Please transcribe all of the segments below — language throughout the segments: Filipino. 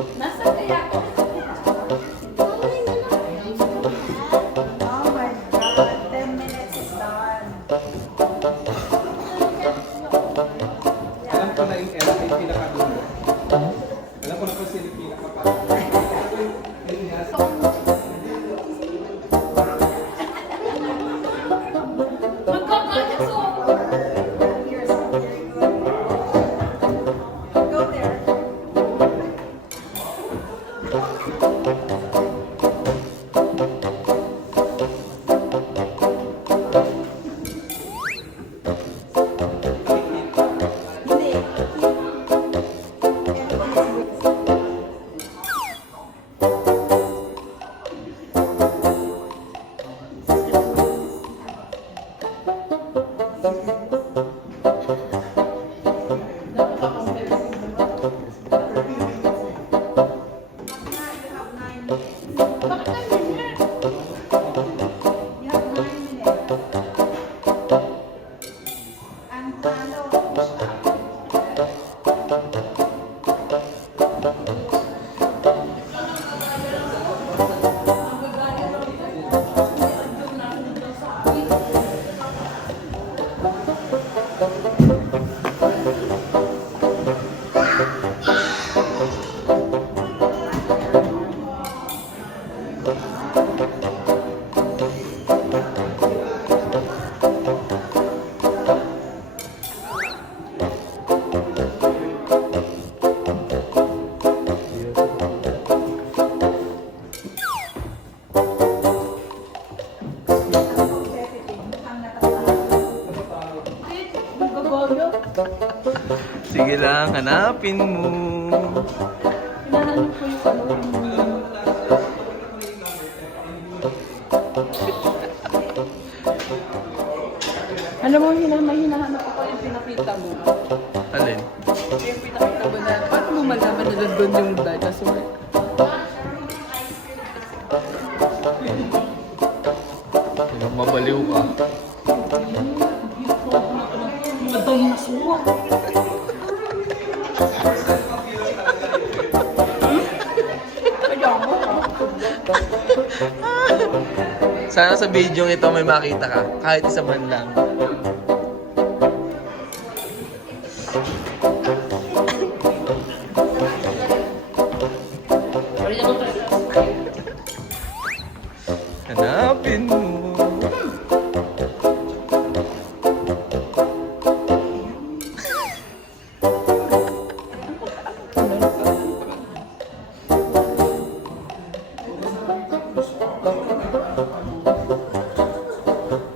Nasa kaya ako? Oh my God, 10 minutes is done. Alam ko na yung era ay pinakadulo. Alam ko na kung sino yung pinakapatay. Magkakaso ako. You're so very good. Go there. Hindi. Bakit ang ganyan? You have 9 minutes. Ang talo. Magagolo. Sige lang, hanapin mo. Hinahanap ko yung Alam mo, hinahanap ako yung pinakita mo. Alin? Yung pinakita mo na, paano mo malaman na doon yung dinosaur? Kung mabaliw ka. Mga dinosaur. Kaya mo. Sana sa video ito may makita ka. Kahit isa man lang. Hanapin mo.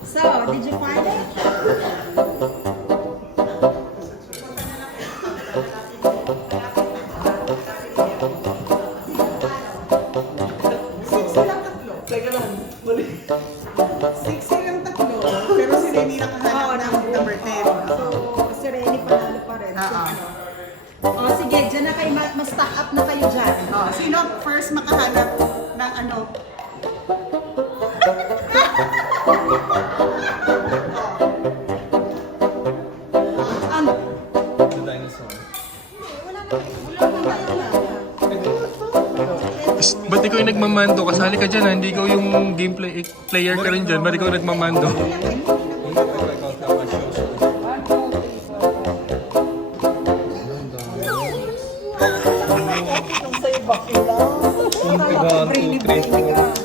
So, did you find it? Six lang tatlo. Teka lang, mali. Six lang tatlo. Pero si Renny nakahanap ng number 10. So, si Renny panalo pa rin. So, ano? O, sige, dyan na kayo, ma-stack up na kayo dyan. O, sino first makahanap ng ano? Ano? The dinosaur. Ba't ikaw yung nagmamando? Kasali ka dyan ha? Hindi ikaw yung gameplay player ka rin dyan. Ba't ikaw nagmamando?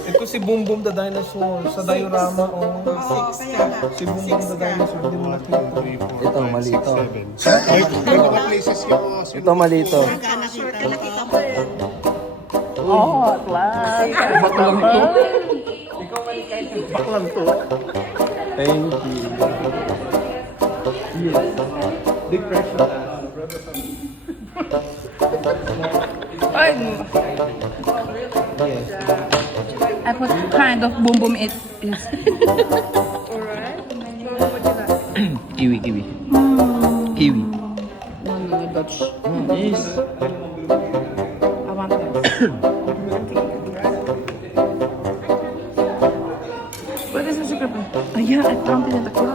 Ito si Boom Boom the Dinosaur sa diorama. Oh. Oo, kaya nga. Si Boom Boom the Dinosaur. Hindi mo nakita. Ito, mali ito. Places yung Ito, mali ito. Sure ka nakita mo. Oh, class. Baklang to. Baklang to. Thank you. Yes. Big pressure. Ay, I put kind of boom boom it is. Alright. Kiwi, kiwi. Kiwi. No, Dutch. Yes. I want this. What is the secret? Oh yeah, I found it in the closet.